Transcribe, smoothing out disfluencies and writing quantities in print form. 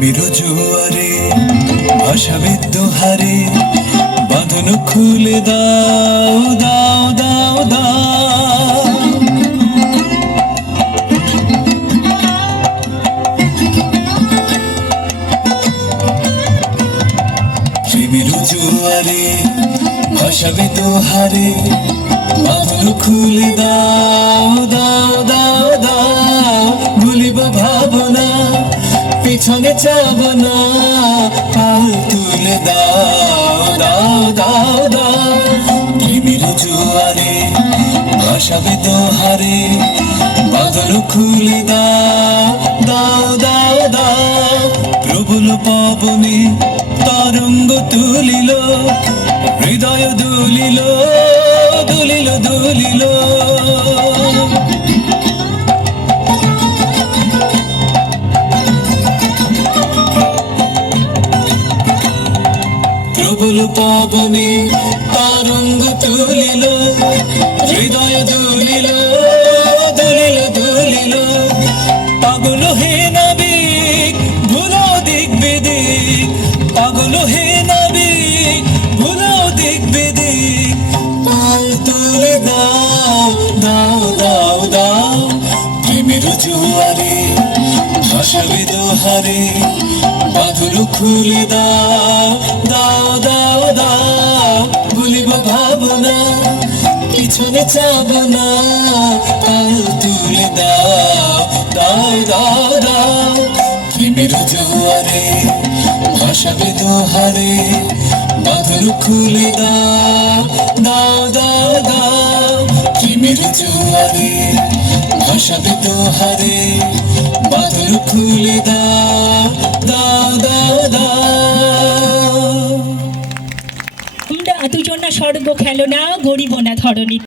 প্রেমের জোয়ারে ভাষাবিদ্য হারে বাঁধন খুলে দাও দাও দাও দাও। প্রেমের জোয়ারে ভাষাবিদ্য হারে বাঁধন খুলে দাও দাও দাও দাও। ভুলিব ভাবনা পিছনে যাব না, পাল তুলে দাও দাও দাও দাও। প্রেমের জোয়ারে ভাষাবিদ্য হারে বাঁধন খুলে দাও দাও দাও দাও। প্রবল পবনে তরঙ্গ তুলিল, হৃদয় দুলিল দুলিল দুলিল। প্রবল পবনে তরঙ্গ তুলিল, হৃদয় দুলিল দুলিল দুলিল। পাগল হে নাবিক ভুলো দিক বেদিক, পাগল হে নাবিক ভুলো দিক বেদিক। পাল তুলে দাও দাও দাও দাও। প্রেমের জোয়ারে ভাষাবিদ হারে বাঁধন খুলে দাও দাও দাও দাও। ভুলিব ভাবনা পিছনে যাব না, পাল তুলে দাও দাও দাও দাও। প্রেমের জোয়ারে ভাষাবিদ হারে বাঁধন খুলে দাও দাও দাও দাও। প্রেমের জোয়ারে ভাষাবিদ হারে বাঁধন খুলে দাও দাও দাও দাও। আমরা দুজনা স্বর্গ খেলো না, গরিব না ধরণী।